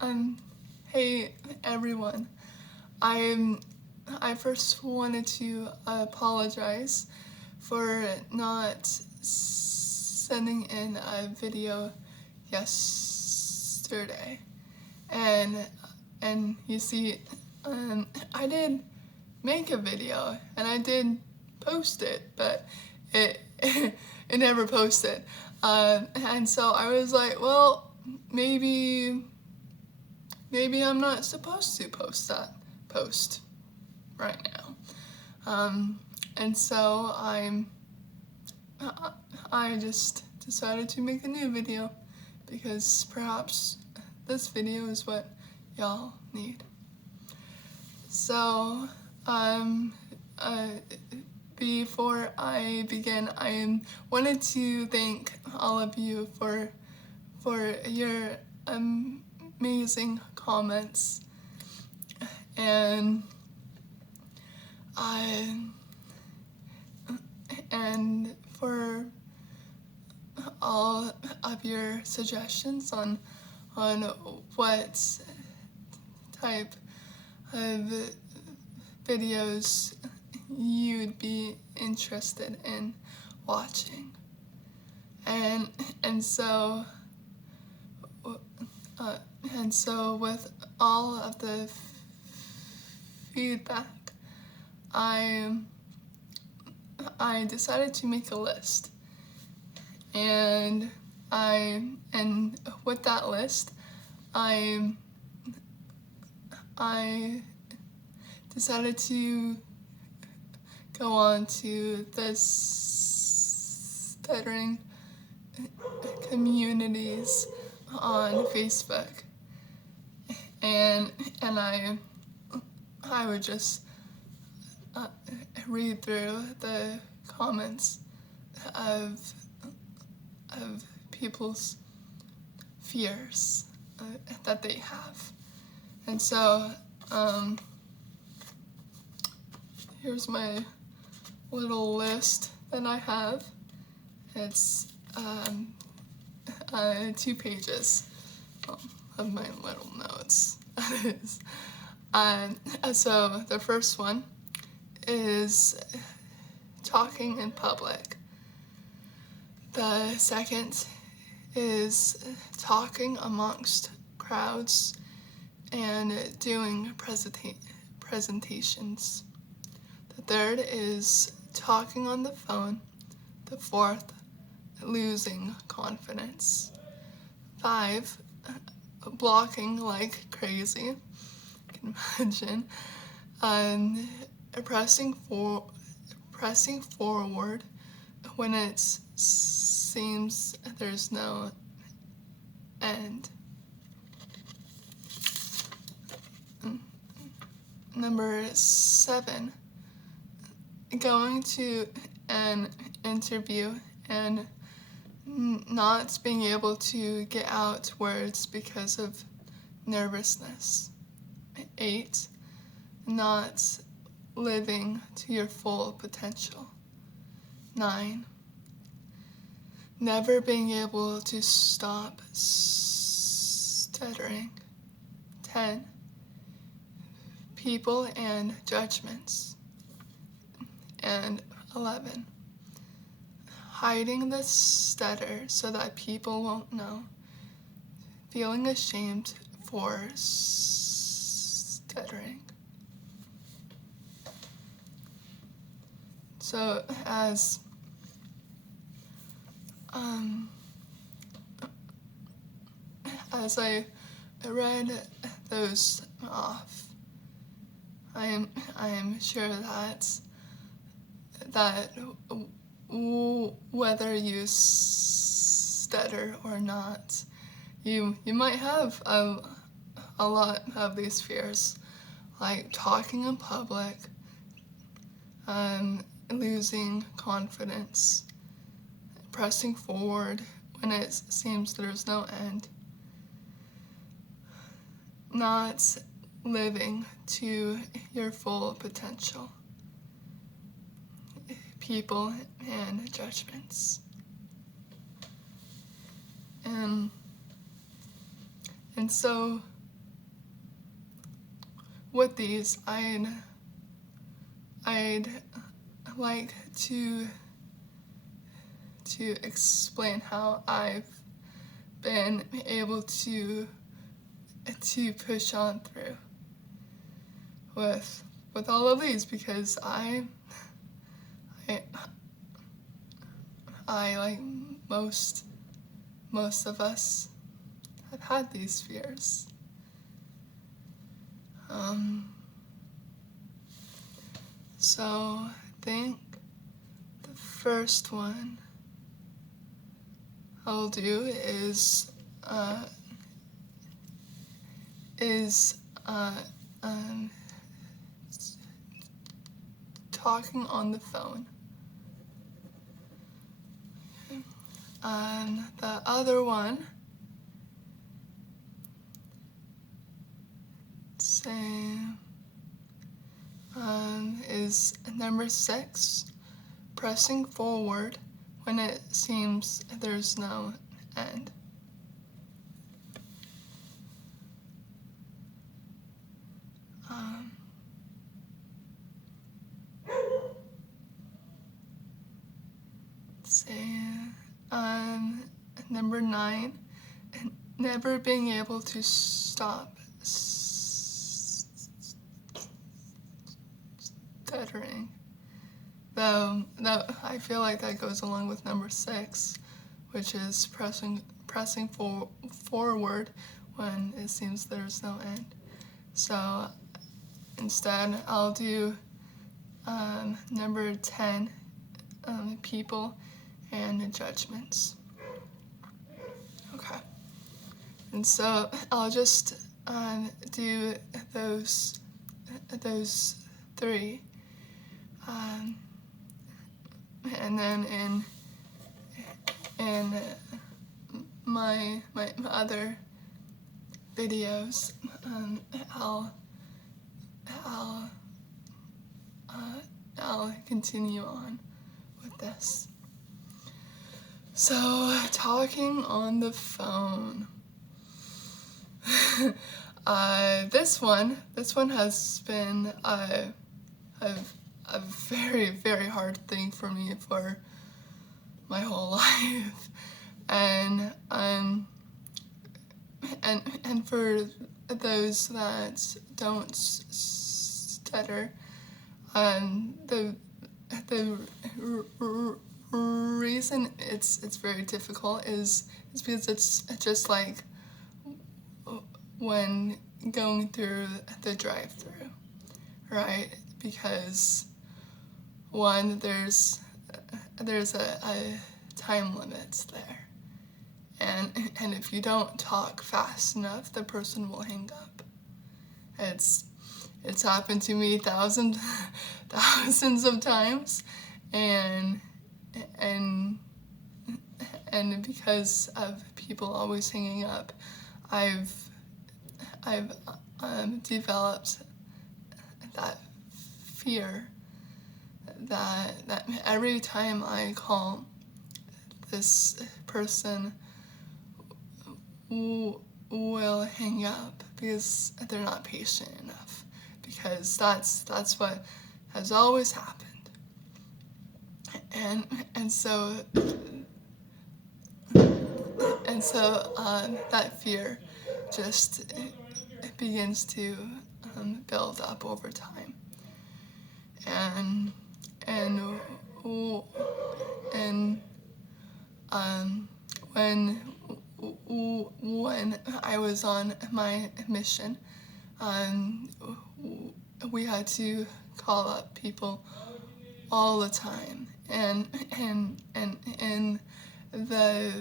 Um, hey everyone. I first wanted to apologize for not sending in a video yesterday. And you see, I did make a video and I did post it, but it it never posted. And so I was like, well, maybe I'm not supposed to post that post right now. And so I just decided to make a new video because perhaps this video is what y'all need. So, before I begin, I wanted to thank all of you for your amazing comments, and for all of your suggestions on what type of videos you'd be interested in watching. And so with all of the feedback, I decided to make a list. And with that list, I decided to go on to the stuttering communities on Facebook, and I would just read through the comments of people's fears that they have. And so here's my little list that I have. It's 2 pages of my little notes. So the first one is talking in public. The second is talking amongst crowds and doing presentations. The third is talking on the phone. The fourth, losing confidence. 5, blocking like crazy. You can imagine. Pressing forward when it seems there's no end. Number 7, going to an interview and not being able to get out words because of nervousness. 8, not living to your full potential. 9, never being able to stop stuttering. 10, people and judgments. And 11, hiding the stutter so that people won't know. Feeling ashamed for stuttering. So as I read those off, I am sure that whether you stutter or not, you might have a lot of these fears, like talking in public, losing confidence, pressing forward when it seems there's no end, not living to your full potential, people and judgments. And so with these, I'd like to explain how I've been able to push on through with all of these, because I like most of us have had these fears. So I think the first one I'll do is talking on the phone. The other one, is number 6, pressing forward when it seems there's no end. Number 9, never being able to stop stuttering. Though I feel like that goes along with number 6, which is pressing forward when it seems there's no end. So instead, I'll do number 10, people and judgments. Okay. And so I'll just do those 3. And then in my other videos, I'll continue on with this. So, talking on the phone. This one has been a very, very hard thing for me for my whole life, and for those that don't stutter, the reason it's very difficult is because it's just like when going through the drive-through, right? Because one, there's a time limit there, and if you don't talk fast enough, the person will hang up. It's happened to me thousands of times, and because of people always hanging up, I've developed that fear that every time I call, this person will hang up because they're not patient enough, because that's what has always happened. And so that fear just begins to build up over time, and when I was on my mission, we had to call up people all the time, and in the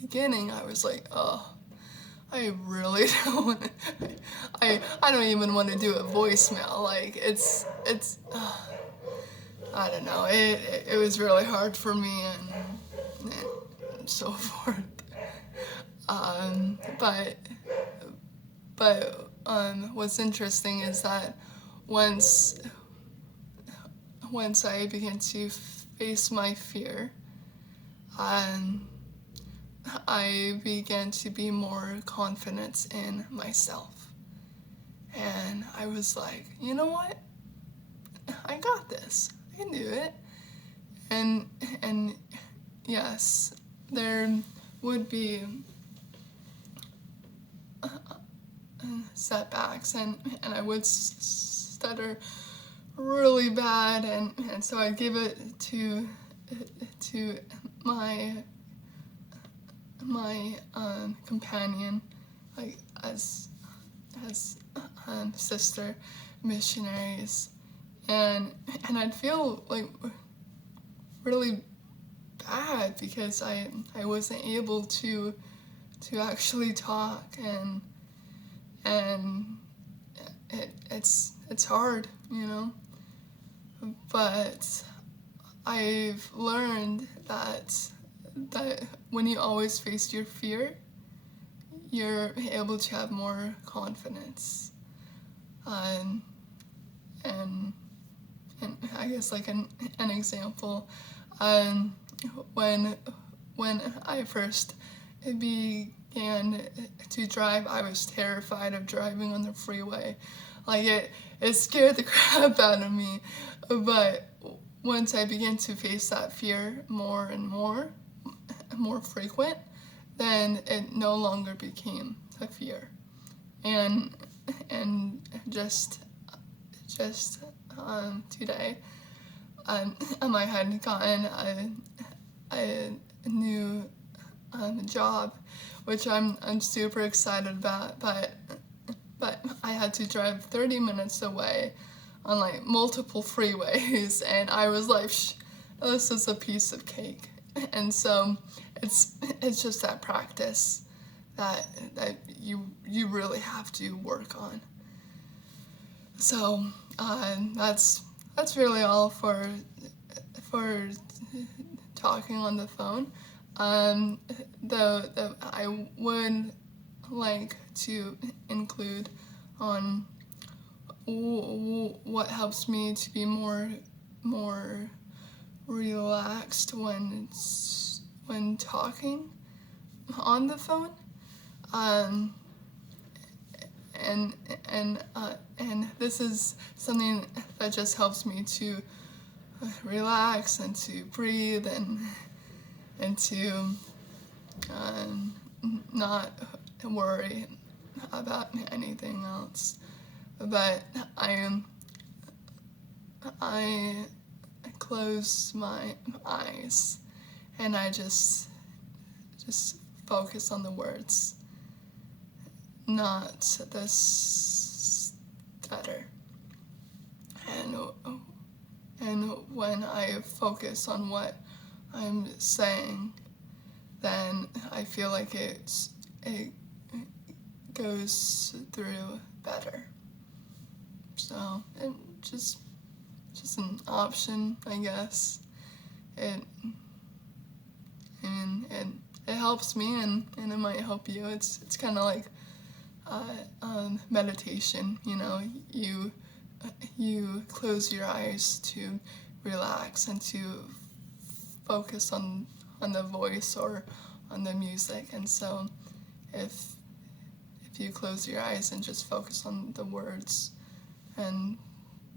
beginning I was like, oh, I really don't want to, I don't even want to do a voicemail. Like, it's I don't know, it was really hard for me, and so forth. But what's interesting is that once I began to face my fear, I began to be more confident in myself. And I was like, you know what? I got this. I can do it. And yes, there would be setbacks, and I would stutter really bad, and so I'd give it to my companion, like as sister missionaries, and I'd feel like really bad because I wasn't able to actually talk, and it's hard, you know. But I've learned that when you always face your fear, you're able to have more confidence. And I guess like an example, when I first began to drive, I was terrified of driving on the freeway. Like it scared the crap out of me. But once I began to face that fear more and more frequent, then it no longer became a fear. And just today, I had gotten a new job, which I'm super excited about, but I had to drive 30 minutes away on like multiple freeways, and I was like, this is a piece of cake. And so it's just that practice that you really have to work on. So that's really all for talking on the phone. Though I would like to include on what helps me to be more relaxed when talking on the phone. And this is something that just helps me to relax and to breathe and to not worry about anything else. But I close my eyes and I just focus on the words, not the stutter. And when I focus on what I'm saying, then I feel like it goes through better. So it just an option, I guess. It helps me, and it might help you. It's kind of like meditation. You know, you close your eyes to relax and to focus on the voice or on the music. And so if you close your eyes and just focus on the words, and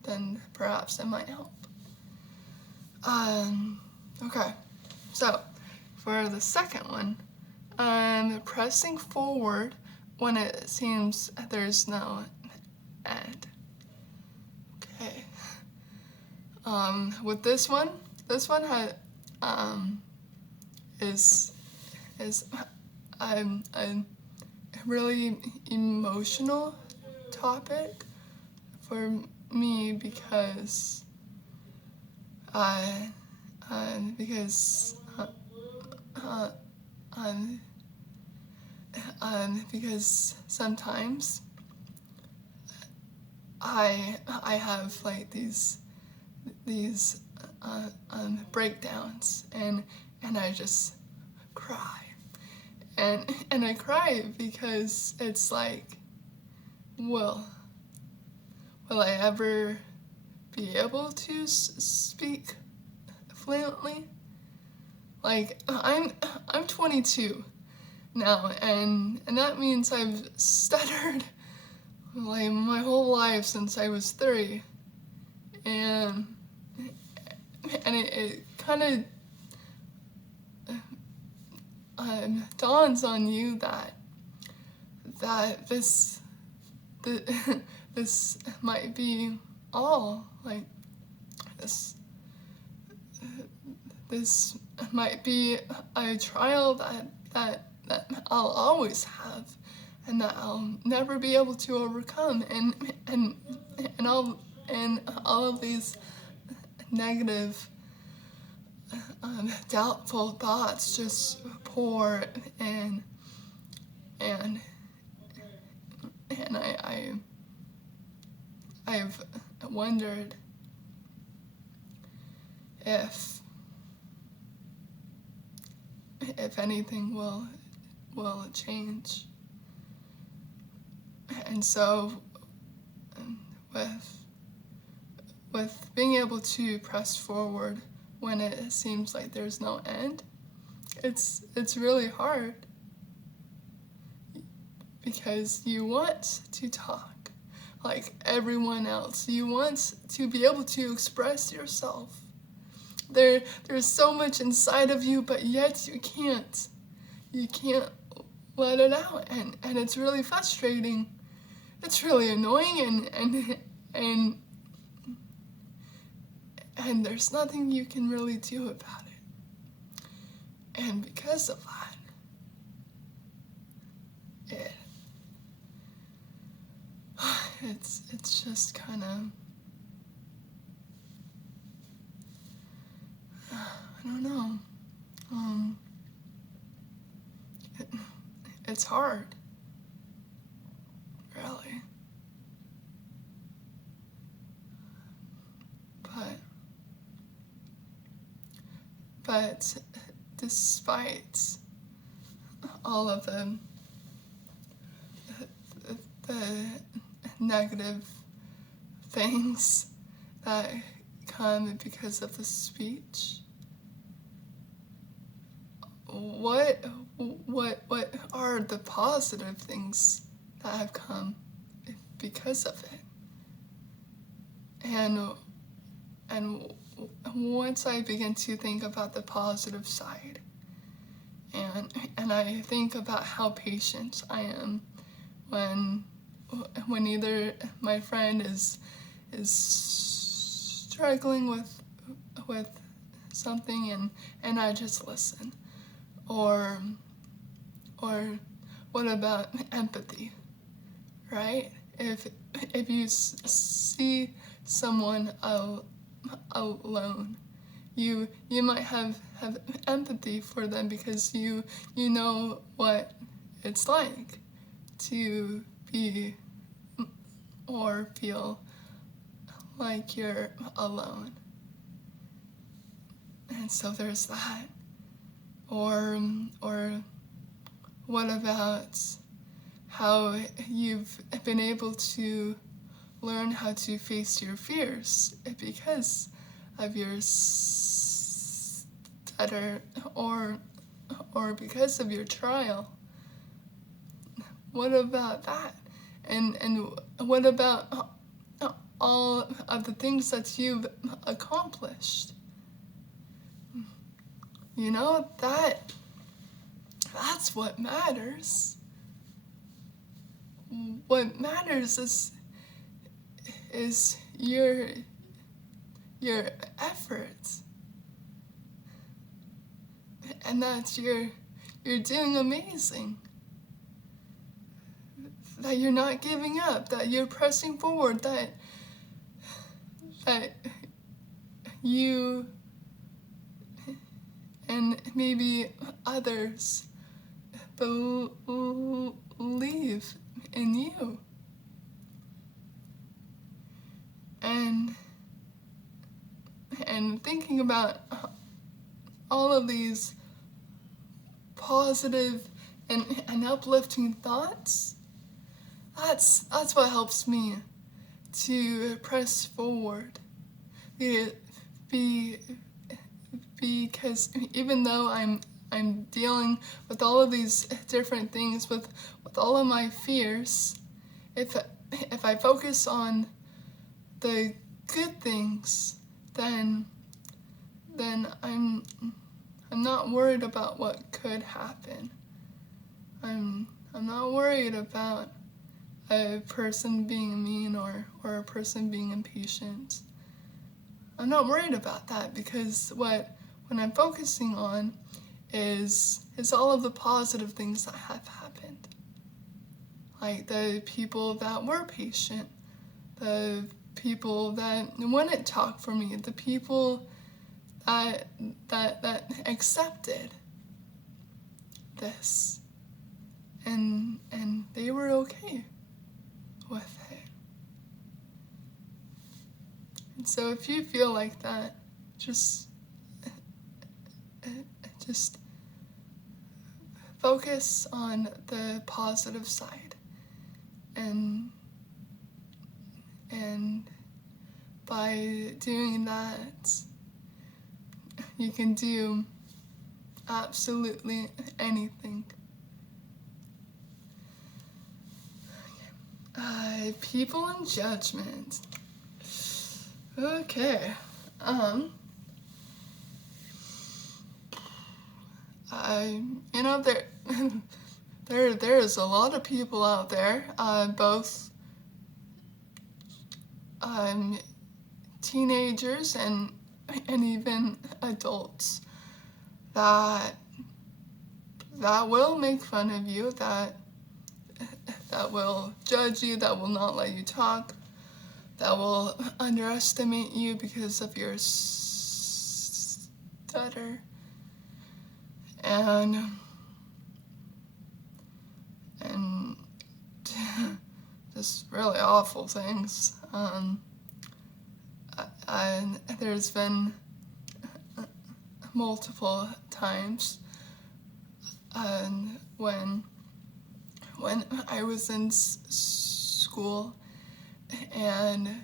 then perhaps it might help. Okay, so for the second one, pressing forward when it seems there's no end. Okay. With this one had is a really emotional topic for me because because sometimes I have like these breakdowns, and I just cry, and I cry because it's like, will I ever be able to speak fluently? Like I'm 22 now, and that means I've stuttered like my whole life since I was 3, and it kind of dawns on you that this this might be all, like this might be a trial that I'll always have, and that I'll never be able to overcome, and all of these negative, doubtful thoughts just pour in, and I've wondered if anything will change. And so with being able to press forward when it seems like there's no end, it's really hard, because you want to talk like everyone else. You want to be able to express yourself. There's so much inside of you, but yet you can't let it out, and it's really frustrating. It's really annoying, and there's nothing you can really do about it. And because of that, it's just kind of, I don't know. It's hard, really. But despite all of the negative things that come because of the speech, what are the positive things that have come because of it? And once I begin to think about the positive side, and I think about how patient I am when either my friend is struggling with something, and I just listen, or what about empathy, right? If you see someone alone, you might have empathy for them, because you know what it's like to be or feel like you're alone. And so there's that. Or what about how you've been able to learn how to face your fears because of your stutter, or because of your trial? What about that? And what about all of the things that you've accomplished? You know, that's what matters. What matters is your efforts, and that you're doing amazing. That you're not giving up. That you're pressing forward. That you and maybe others believe in you. And thinking about all of these positive and uplifting thoughts, that's what helps me to press forward. Because even though I'm dealing with all of these different things, with all of my fears, if if I focus on the good things, then I'm not worried about what could happen. I'm not worried about a person being mean or a person being impatient. I'm not worried about that because what I'm focusing on is all of the positive things that have happened. Like the people that were patient, the people that wouldn't talk for me, the people that accepted this, and they were okay with it. And so if you feel like that, just focus on the positive side, and by doing that, you can do absolutely anything. People and judgment. Okay. There's a lot of people out there, both teenagers and even adults that will make fun of you, that will judge you, that will not let you talk, that will underestimate you because of your stutter, and just really awful things. And there's been multiple times when I was in school, and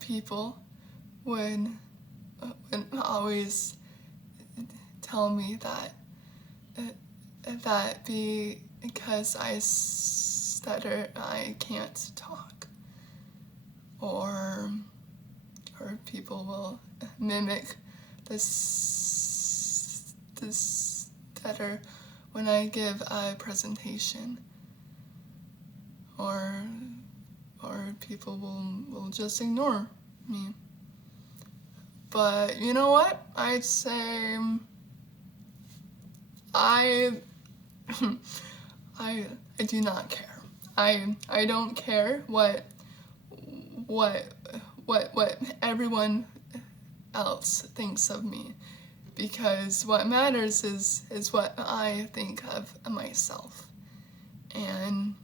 people would always tell me that because I stutter, I can't talk, or people will mimic this stutter when I give a presentation, or people will just ignore me. But you know what? I'd say I do not care. I don't care what everyone else thinks of me, because what matters is what I think of myself, and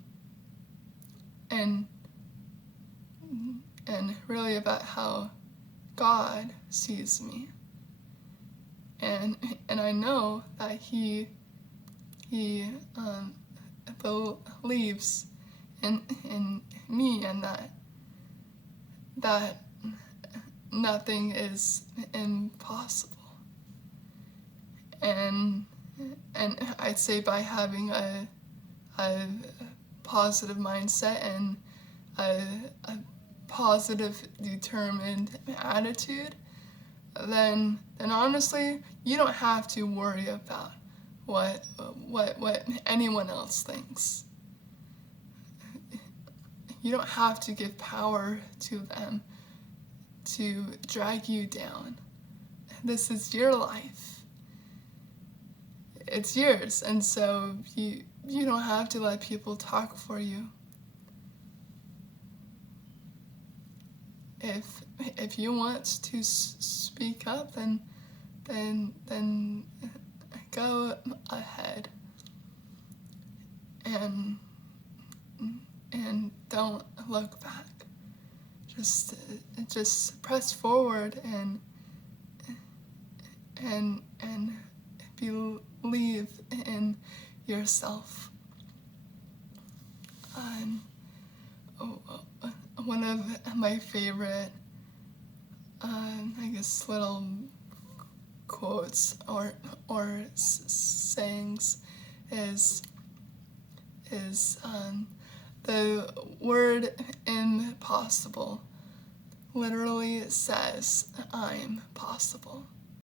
really about how God sees me, and I know that He believes in me, and that nothing is impossible. And I'd say by having a positive mindset and a positive, determined attitude, then honestly, you don't have to worry about what anyone else thinks. You don't have to give power to them to drag you down. This is your life. It's yours, and so you don't have to let people talk for you. If you want to speak up, then go ahead, and don't look back. Just press forward and believe in yourself. One of my favorite, I guess, little quotes or sayings is is the word impossible literally says I'm possible.